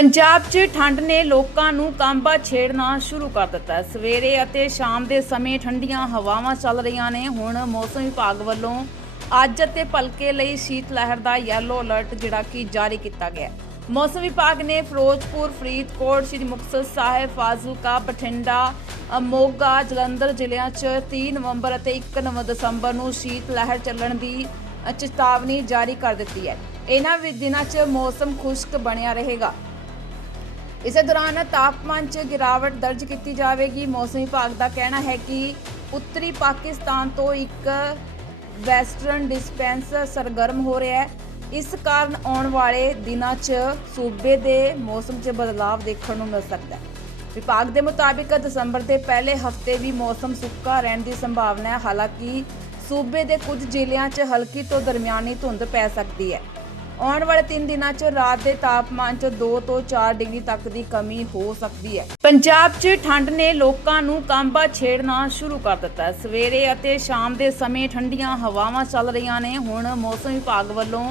ਪੰਜਾਬ 'ਚ ਠੰਡ ਨੇ ਲੋਕਾਂ ਨੂੰ ਕਾਂਬਾ ਛੇੜਨਾ ਸ਼ੁਰੂ ਕਰ ਦਿੱਤਾ ਸਵੇਰੇ ਅਤੇ ਸ਼ਾਮ ਦੇ ਸਮੇਂ ਠੰਡੀਆਂ ਹਵਾਵਾਂ ਚੱਲ ਰਹੀਆਂ ਨੇ। ਹੁਣ ਮੌਸਮ ਵਿਭਾਗ ਵੱਲੋਂ ਅੱਜ ਅਤੇ ਭਲਕੇ ਲਈ ਸ਼ੀਤ ਲਹਿਰ ਦਾ ਯੈਲੋ ਅਲਰਟ ਜਿਹੜਾ ਕਿ ਜਾਰੀ ਕੀਤਾ ਗਿਆ ਮੌਸਮ ਵਿਭਾਗ ਨੇ ਫਿਰੋਜ਼ਪੁਰ, ਫਰੀਦਕੋਟ, ਸ੍ਰੀ ਮੁਕਤਸਰ ਸਾਹਿਬ, ਫਾਜ਼ਿਲਕਾ, ਬਠਿੰਡਾ ਮੋਗਾ, ਜਲੰਧਰ ਜ਼ਿਲ੍ਹਿਆਂ 'ਚ 3 ਨਵੰਬਰ ਅਤੇ 1 ਨਵ ਦਸੰਬਰ ਨੂੰ ਸ਼ੀਤ ਲਹਿਰ ਚੱਲਣ ਦੀ ਚੇਤਾਵਨੀ ਜਾਰੀ ਕਰ ਦਿੱਤੀ ਹੈ। ਇਹਨਾਂ ਵੀ ਦਿਨਾਂ 'ਚ ਮੌਸਮ ਖੁਸ਼ਕ ਬਣਿਆ ਰਹੇਗਾ। ਇਸੇ ਦੌਰਾਨ ਤਾਪਮਾਨ 'ਚ ਗਿਰਾਵਟ ਦਰਜ ਕੀਤੀ ਜਾਵੇਗੀ। ਮੌਸਮ ਵਿਭਾਗ ਦਾ ਕਹਿਣਾ ਹੈ ਕਿ ਉੱਤਰੀ ਪਾਕਿਸਤਾਨ ਤੋਂ ਇੱਕ ਵੈਸਟਰਨ ਡਿਸਪੈਂਸ ਸਰਗਰਮ ਹੋ ਰਿਹਾ ਹੈ। ਇਸ ਕਾਰਨ ਆਉਣ ਵਾਲੇ ਦਿਨਾਂ 'ਚ ਸੂਬੇ ਦੇ ਮੌਸਮ 'ਚ ਬਦਲਾਅ ਦੇਖਣ ਨੂੰ ਮਿਲ ਸਕਦਾ ਹੈ। ਵਿਭਾਗ ਦੇ ਮੁਤਾਬਿਕ ਦਸੰਬਰ ਦੇ ਪਹਿਲੇ ਹਫ਼ਤੇ ਵੀ ਮੌਸਮ ਸੁੱਕਾ ਰਹਿਣ ਦੀ ਸੰਭਾਵਨਾ ਹੈ। ਹਾਲਾਂਕਿ ਸੂਬੇ ਦੇ ਕੁਝ ਜ਼ਿਲ੍ਹਿਆਂ 'ਚ ਹਲਕੀ ਤੋਂ ਦਰਮਿਆਨੀ ਧੁੰਦ ਪੈ ਸਕਦੀ ਹੈ। ਆਉਣ ਵਾਲੇ 3 ਦਿਨਾਂ 'ਚ ਰਾਤ ਦੇ ਤਾਪਮਾਨ 'ਚ 2 ਤੋਂ 4 ਡਿਗਰੀ ਤੱਕ ਦੀ ਕਮੀ ਹੋ ਸਕਦੀ ਹੈ। ਪੰਜਾਬ 'ਚ ਠੰਡ ਨੇ ਲੋਕਾਂ ਨੂੰ ਕਾਂਬਾ ਛੇੜਨਾ ਸ਼ੁਰੂ ਕਰ ਦਿੱਤਾ ਹੈ। ਸਵੇਰੇ ਅਤੇ ਸ਼ਾਮ ਦੇ ਸਮੇਂ ਠੰਡੀਆਂ ਹਵਾਵਾਂ ਚੱਲ ਰਹੀਆਂ ਨੇ। ਹੁਣ ਮੌਸਮ ਵਿਭਾਗ ਵੱਲੋਂ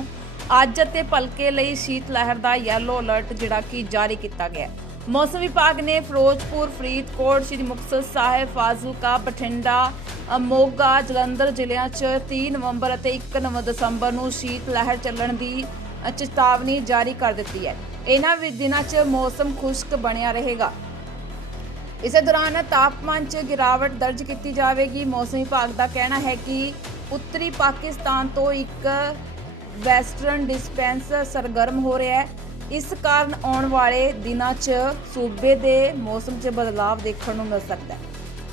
ਅੱਜ ਅਤੇ ਭਲਕੇ ਲਈ ਸ਼ੀਤ ਲਹਿਰ ਦਾ ਯੈਲੋ ਅਲਰਟ ਜਿਹੜਾ ਕਿ ਜਾਰੀ ਕੀਤਾ ਗਿਆ ਹੈ। ਮੌਸਮ ਵਿਭਾਗ ਨੇ ਫਿਰੋਜ਼ਪੁਰ, ਫਰੀਦਕੋਟ, ਸ੍ਰੀ ਮੁਕਤਸਰ ਸਾਹਿਬ, ਫਾਜ਼ਿਲਕਾ, ਬਠਿੰਡਾ, ਮੋਗਾ, ਜਲੰਧਰ ਜ਼ਿਲ੍ਹਿਆਂ 'ਚ 3 ਨਵੰਬਰ ਅਤੇ 1 ਨਵ ਦਸੰਬਰ ਨੂੰ ਸ਼ੀਤ ਲਹਿਰ ਚੱਲਣ ਦੀ ਚੇਤਾਵਨੀ ਜਾਰੀ ਕਰ ਦਿੱਤੀ ਹੈ। ਇਹਨਾਂ ਦਿਨਾਂ 'ਚ ਮੌਸਮ ਖੁਸ਼ਕ ਬਣਿਆ ਰਹੇਗਾ। ਇਸੇ ਦੌਰਾਨ ਤਾਪਮਾਨ 'ਚ ਗਿਰਾਵਟ ਦਰਜ ਕੀਤੀ ਜਾਵੇਗੀ। ਮੌਸਮ ਵਿਭਾਗ ਦਾ ਕਹਿਣਾ ਹੈ ਕਿ ਉੱਤਰੀ ਪਾਕਿਸਤਾਨ ਤੋਂ ਇੱਕ ਵੈਸਟਰਨ ਡਿਸਪੈਂਸ ਸਰਗਰਮ ਹੋ ਰਿਹਾ ਹੈ। ਇਸ ਕਾਰਨ ਆਉਣ ਵਾਲੇ ਦਿਨਾਂ 'ਚ ਸੂਬੇ ਦੇ ਮੌਸਮ 'ਚ ਬਦਲਾਅ ਦੇਖਣ ਨੂੰ ਮਿਲ ਸਕਦਾ ਹੈ।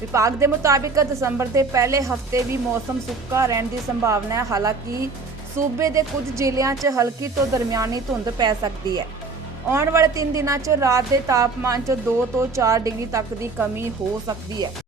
ਵਿਭਾਗ ਦੇ ਮੁਤਾਬਿਕ ਦਸੰਬਰ ਦੇ ਪਹਿਲੇ ਹਫ਼ਤੇ ਵੀ ਮੌਸਮ ਸੁੱਕਾ ਰਹਿਣ ਦੀ ਸੰਭਾਵਨਾ ਹੈ। ਹਾਲਾਂਕਿ ਸੂਬੇ ਦੇ ਕੁਝ ਜ਼ਿਲ੍ਹਿਆਂ 'ਚ ਹਲਕੀ ਤੋਂ ਦਰਮਿਆਨੀ ਧੁੰਦ ਪੈ ਸਕਦੀ ਹੈ। ਆਉਣ ਵਾਲੇ 3 ਦਿਨਾਂ 'ਚ ਰਾਤ ਦੇ ਤਾਪਮਾਨ 'ਚ 2 ਤੋਂ 4 ਡਿਗਰੀ ਤੱਕ ਦੀ ਕਮੀ ਹੋ ਸਕਦੀ ਹੈ।